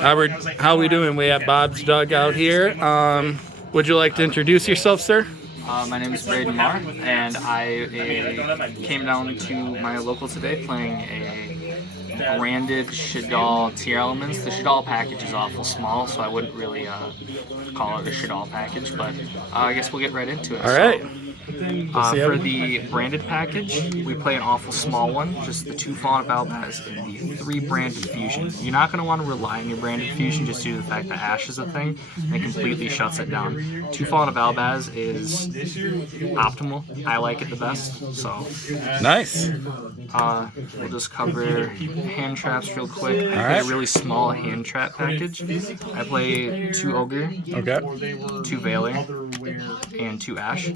Albert, how we doing? We have Bob's Dugout here. Would you like to introduce yourself, sir? My name is Braden Marr, and I came down to my local today playing a branded Shadal tier elements. The Shadal package is awful small, so I wouldn't really call it a Shadal package, but I guess we'll get right into it. All right. For the branded package, we play an awful small one, just the 2 Fawn of Albaz and the 3 branded fusion. You're not going to want to rely on your branded fusion just due to the fact that Ash is a thing and it completely shuts it down. 2 Fawn of Albaz is optimal. I like it the best, so. Nice. We'll just cover hand traps real quick. I play a really small hand trap package. I play 2 Ogre, Okay. 2 Veiler, and 2 Ash.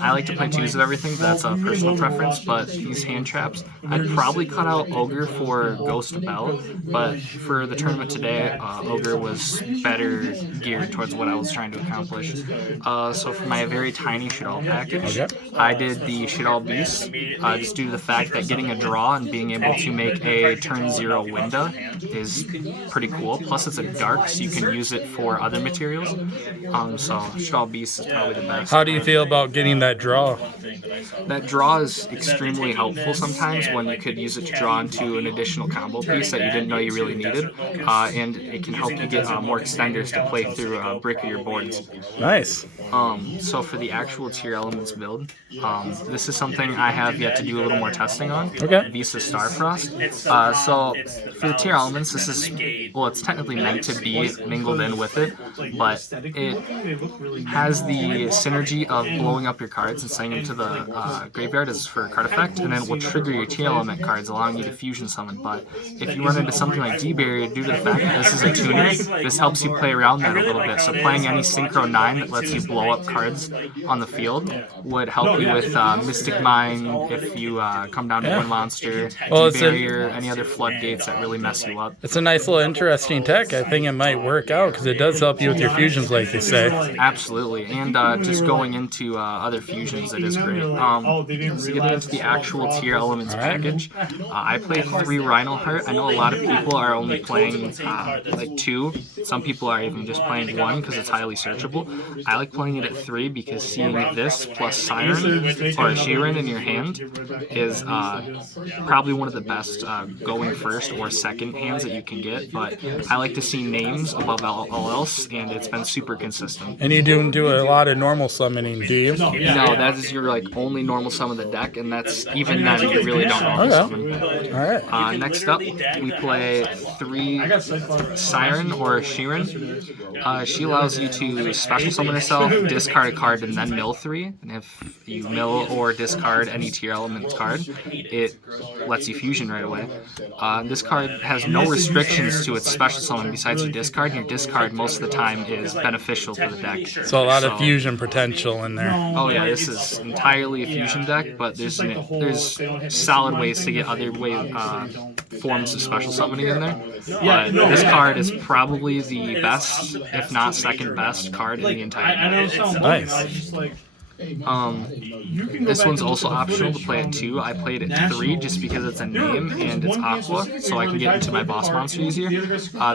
I like to play 2s of everything, that's a personal preference, but these hand traps, I'd probably cut out Ogre for Ghost Bell, but for the tournament today, Ogre was better geared towards what I was trying to accomplish. So for my very tiny Shadal package, I did the Shadal Beast, just due to the fact that getting a draw and being able to make a turn 0 window is pretty cool. Plus it's a dark, so you can use it for other materials. So Shadal Beast is probably the best. How do you feel about getting that draw? That draw is extremely helpful sometimes when you could use it to draw into an additional combo piece that you didn't know you really needed, and it can help you get more extenders to play through brickier boards. Nice. So for the actual tier elements build, this is something I have yet to do a little more testing on. Okay. Visa Starfrost. So for the tier elements, this is, well, it's technically meant to be mingled in with it, but it has the synergy of blowing up your cards and sending them to the graveyard as for a card effect, and then it will trigger your tier element cards, allowing you to fusion summon. But if you run into something like D-Barrier, due to the fact that this is a tuner, this helps you play around that a little bit. So playing any Synchro 9 that lets you blow up cards on the field would help you with Mystic Mine if you come down to one monster, D-Barrier, any other floodgates that really mess you up. It's a nice little interesting tech. I think it might work out because it does help you with your fusions, like you say. Absolutely, and just going into other fusions, it is great. So getting into the actual tier elements package, I play 3 Rhinoheart. I know a lot of people are only playing like 2. Some people are even just playing 1 because it's highly searchable. I like playing it at 3 because seeing this plus Siren or Sheeran in your hand is probably one of the best going first or second hands that you can get, but I like to see names above all else, and it's been super consistent. And you do a lot of normal summoning, do you? No, that is your like only normal summon of the deck, and that's even then you really don't normal summon. All right. Next up, we play 3 Siren or Sheeran. She allows you to special summon herself, discard a card, and then mill 3. And if you mill or discard any tier element card, it lets you fusion right away. This card has no restrictions to its special summon besides your discard, and your discard most of the time is beneficial to the deck. So a lot of fusion potential in there. Oh yeah, this is entirely a fusion deck, but there's solid ways to get other forms of special summoning in there. But this card is probably the best, if not second best card in the entire deck. Nice. This one's also optional to play at 2. I played at 3 just because it's a name and it's Aqua, so I can get into my boss monster easier.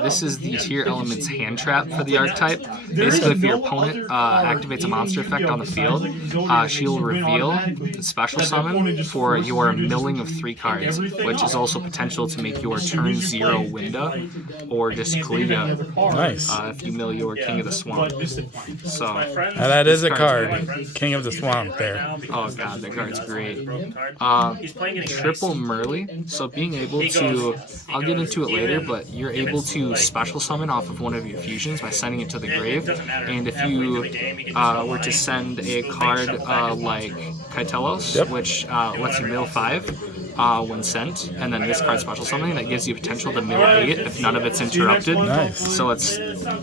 This is the tier elements hand trap for the archetype. Basically, if your opponent activates a monster effect on the field, she'll reveal special summon for your milling of 3 cards, which is also potential to make your turn 0 window or just Kaliga. Nice. If you mill your King of the Swamp. So now that is a card. King of the Swamp there. Oh god, that card's great. Triple Merly, so being able to, I'll get into it later, but you're able to special summon off of one of your fusions by sending it to the grave, and if you were to send a card like Kaitelos, which lets you mill 5, when sent, and then this card special summoning that gives you potential to mill 8 if none of it's interrupted. Nice. So it's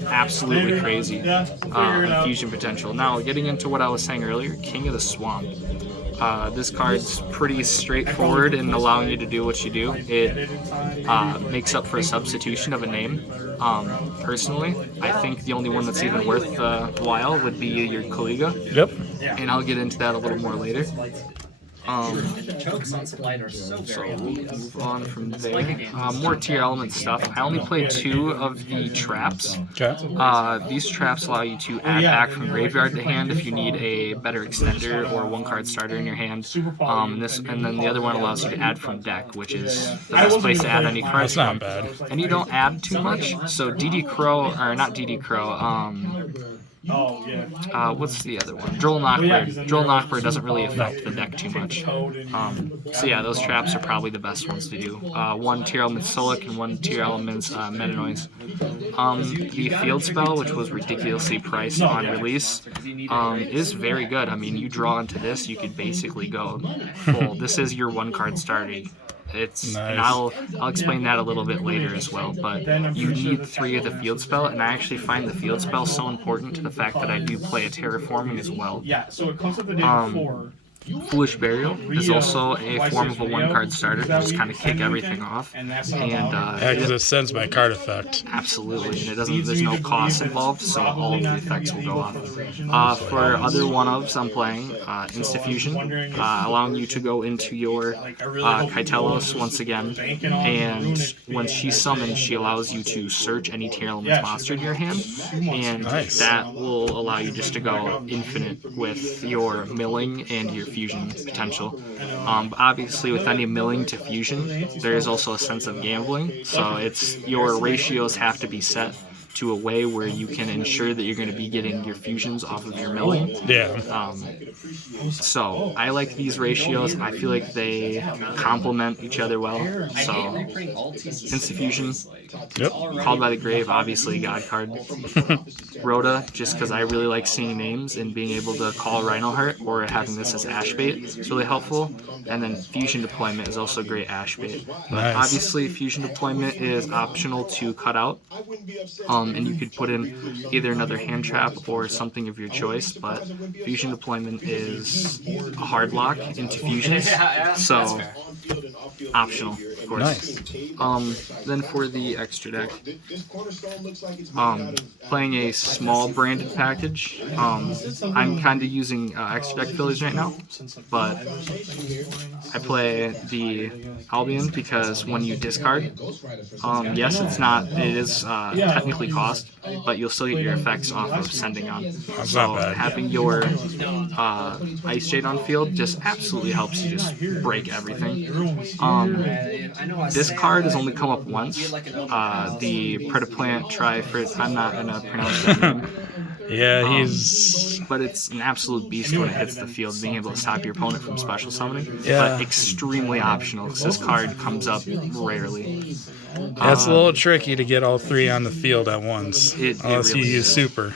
absolutely crazy fusion potential. Now, getting into what I was saying earlier, King of the Swamp. This card's pretty straightforward in allowing you to do what you do. It makes up for a substitution of a name. Personally, I think the only one that's even worth the while would be your Kaliga. Yep. And I'll get into that a little more later. So we'll move on from there. More tier element stuff. I only played 2 of the traps. Okay. These traps allow you to add back from graveyard to hand if you need a better extender or 1-card starter in your hand. And then the other one allows you to add from deck, which is the best place to add any cards. That's not bad. And you don't add too much. So DD Crow, or not DD Crow, what's the other one? Droll Knockbird. Droll Knockbird doesn't really affect the deck too much. So yeah, those traps are probably the best ones to do. 1 tier elements Solic and 1 tier elements Meta Noise. The field spell, which was ridiculously priced on release, is very good. I mean, you draw into this, you could basically go full. This is your 1-card starter. It's nice. And I'll explain that a little bit later as well, but you need 3 of the field spell, and I actually find the field spell so important to the fact that I do play a terraforming as well. Yeah, so it comes up the day before. Foolish Burial is also a form of a 1-card starter to just kind of kick everything off. And yeah, because it sends my card effect. Absolutely, and it doesn't. There's no cost involved, so all of the effects will go off. For other 1-ofs, I'm playing Insta-Fusion, allowing you to go into your Kaitelos once again, and when she's summoned, she allows you to search any tier elements monster in your hand, and that will allow you just to go infinite with your milling and your fusion potential. Obviously, with any milling to fusion, there is also a sense of gambling, so your ratios have to be set to a way where you can ensure that you're going to be getting your fusions off of your milling. Yeah. So I like these ratios. I feel like they complement each other well. So Insta-Fusion, Called by the Grave, obviously God card. Rhoda, just because I really like seeing names and being able to call Rhinoheart or having this as Ash bait is really helpful. And then Fusion Deployment is also great Ash bait. But obviously Fusion Deployment is optional to cut out. And you could put in either another hand trap or something of your choice, but Fusion Deployment is a hard lock into fusions, so optional, of course. Then for the extra deck, playing a small branded package. I'm kind of using extra deck fillers right now, but I play the Albion because when you discard, yes, it is technically cost, but you'll still get your effects off of sending on. So having your Ice Jade on field just absolutely helps you just break everything. This card has only come up once. The Predaplant Trifrit, I'm not going to pronounce that name. Yeah, but it's an absolute beast when it hits the field, being able to stop your opponent from special summoning. But extremely optional because this card comes up rarely. Yeah, it's a little tricky to get all 3 on the field at once, unless you use Super.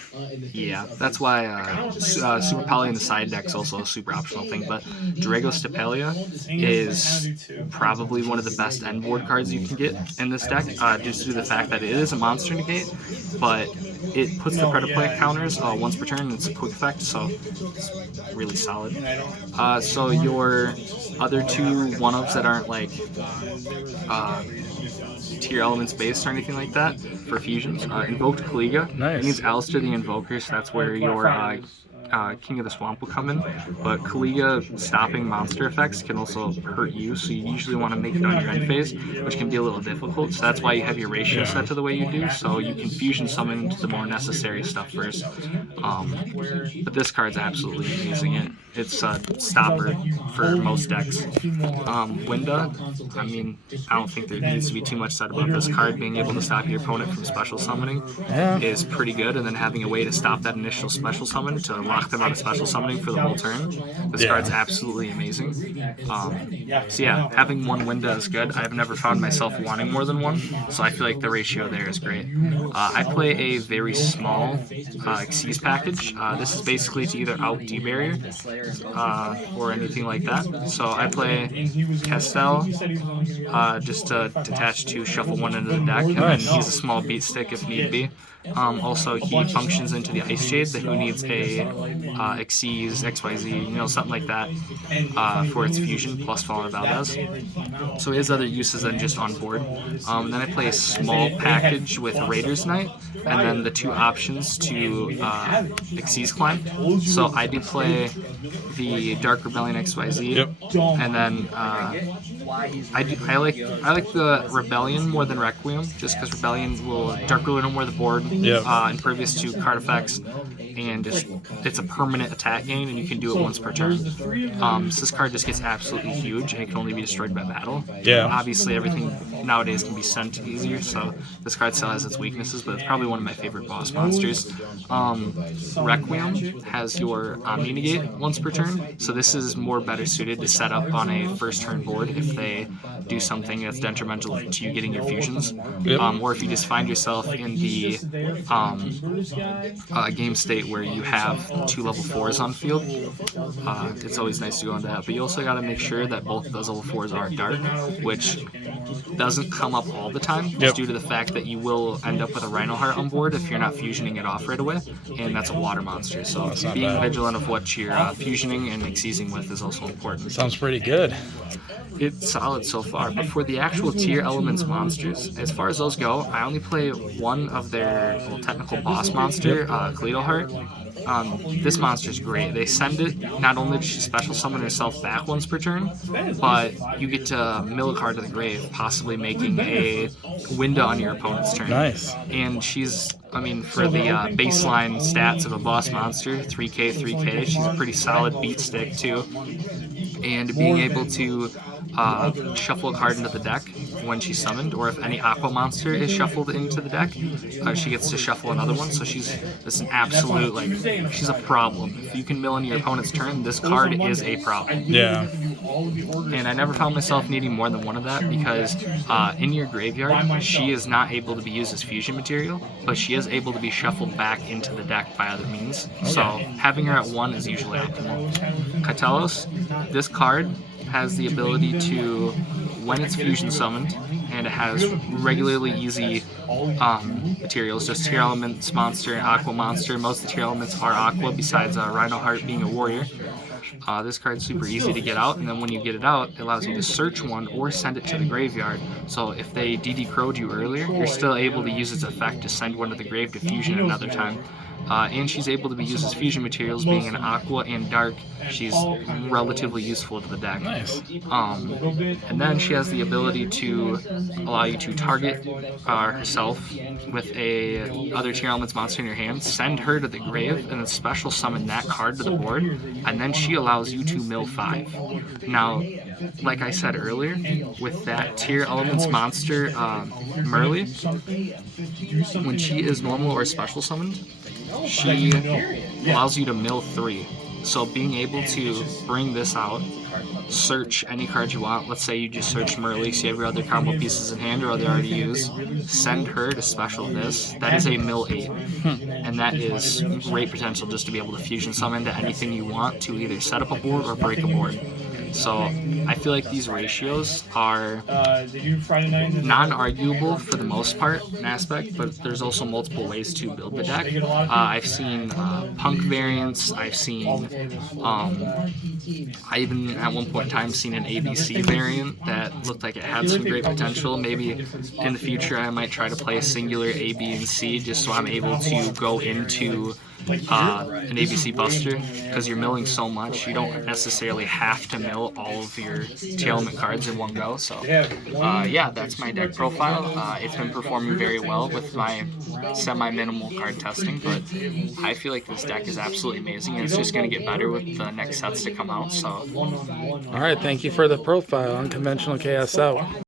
Yeah, that's why Super Poly in the side deck is also a super optional thing, but Dragos Stapelia is probably one of the best end board cards you can get in this deck, just due to the fact that it is a monster negate, but it puts the Predaplant counters once per turn, and it's a quick effect, so it's really solid. So your other 2 1-ofs that aren't like tier elements based or anything like that for fusions. Invoked Kaliga. It means Alistair the Invoker, so that's where your King of the Swamp will come in. But Kaliga stopping monster effects can also hurt you, so you usually want to make it on your end phase, which can be a little difficult. So that's why you have your ratio set to the way you do, so you can fusion summon into the more necessary stuff first. But this card's absolutely amazing. It's a stopper for most decks. Winda, I mean, I don't think there needs to be too much said about this card. Being able to stop your opponent from special summoning is pretty good, and then having a way to stop that initial special summon to lock them out of special summoning for the whole turn. This card's absolutely amazing. So yeah, having 1 Winda is good. I've never found myself wanting more than 1, so I feel like the ratio there is great. I play a very small Xyz package. This is basically to either out D-Barrier or anything like that. So I play Kestel just to detach to shuffle 1 into the deck, and then use a small beat stick if need be. Also, he functions into the Ice Jade, who needs a Xyz, XYZ, something like that for its fusion plus Fallen Valdez. So it has other uses than just on board. Then I play a small package with Raiders Knight, and then the 2 options to Xyz Climb. So I do play the Dark Rebellion XYZ, and then I like the Rebellion more than Requiem, just because Rebellion will Dark Rebellion more the board, impervious to card effects, and it's a permanent attack gain, and you can do it once per turn. So this card just gets absolutely huge, and it can only be destroyed by battle. Obviously, everything nowadays can be sent easier, so this card still has its weaknesses, but it's probably one of my favorite boss monsters. Requiem has your Omni Negate once per turn, so this is more better suited to set up on a first turn board if they do something that's detrimental to you getting your fusions, or if you just find yourself in the game state where you have 2 level 4s on field. It's always nice to go into that, but you also got to make sure that both of those level 4s are dark, which doesn't come up all the time, just due to the fact that you will end up with a Rhino Heart on board if you're not fusioning it off right away, and that's a water monster, so being vigilant of what you're fusioning and Xyzing with is also important. Sounds pretty good. It's solid so far, but for the actual tier elements monsters, as far as those go, I only play one of their technical boss monster, Cleto Heart. This monster's great. They send it, not only does she special summon herself back once per turn, but you get to mill a card to the grave, possibly making a window on your opponent's turn. Nice. And she's, for the baseline stats of a boss monster, 3k, 3k, she's a pretty solid beat stick too. And being able to shuffle a card into the deck when she's summoned, or if any Aqua monster is shuffled into the deck, she gets to shuffle another one. So she's an absolute, she's a problem. If you can mill into your opponent's turn, this card is a problem. Yeah. And I never found myself needing more than one of that, because in your graveyard, she is not able to be used as fusion material, but she is able to be shuffled back into the deck by other means. So having her at 1 is usually optimal. Katelos, this card has the ability to, when it's fusion summoned, and it has regularly easy materials, just tier elements monster and aqua monster. Most of the tier elements are aqua, besides Rhino Heart being a warrior. This card's super easy to get out, and then when you get it out, it allows you to search one or send it to the graveyard. So if they DD Crow'd you earlier, you're still able to use its effect to send one to the grave to fusion another time. And she's able to be used as fusion materials, being an aqua and dark. She's relatively useful to the deck. Nice. And then she has the ability to allow you to target herself with a other tier elements monster in your hand, send her to the grave, and then special summon that card to the board, and then she allows you to mill 5. Now, like I said earlier, with that tier elements monster, Merly, when she is normal or special summoned, she allows you to mill 3. So being able to bring this out, search any card you want, let's say you just search Merly, so you have your other combo pieces in hand or other already used, send her to special this, that is a mill 8. And that is great potential just to be able to fusion summon to anything you want to either set up a board or break a board. So I feel like these ratios are non-arguable for the most part in aspect, but there's also multiple ways to build the deck. I've seen punk variants, I've seen, I even at one point in time seen an ABC variant that looked like it had some great potential. Maybe in the future I might try to play a singular A, B, and C just so I'm able to go into an ABC Buster, because you're milling so much, you don't necessarily have to mill all of your tier element cards in one go. So yeah, that's my deck profile. It's been performing very well with my semi-minimal card testing, but I feel like this deck is absolutely amazing, and it's just going to get better with the next sets to come out. So All right, thank you for the profile. Unconventional Chaos out.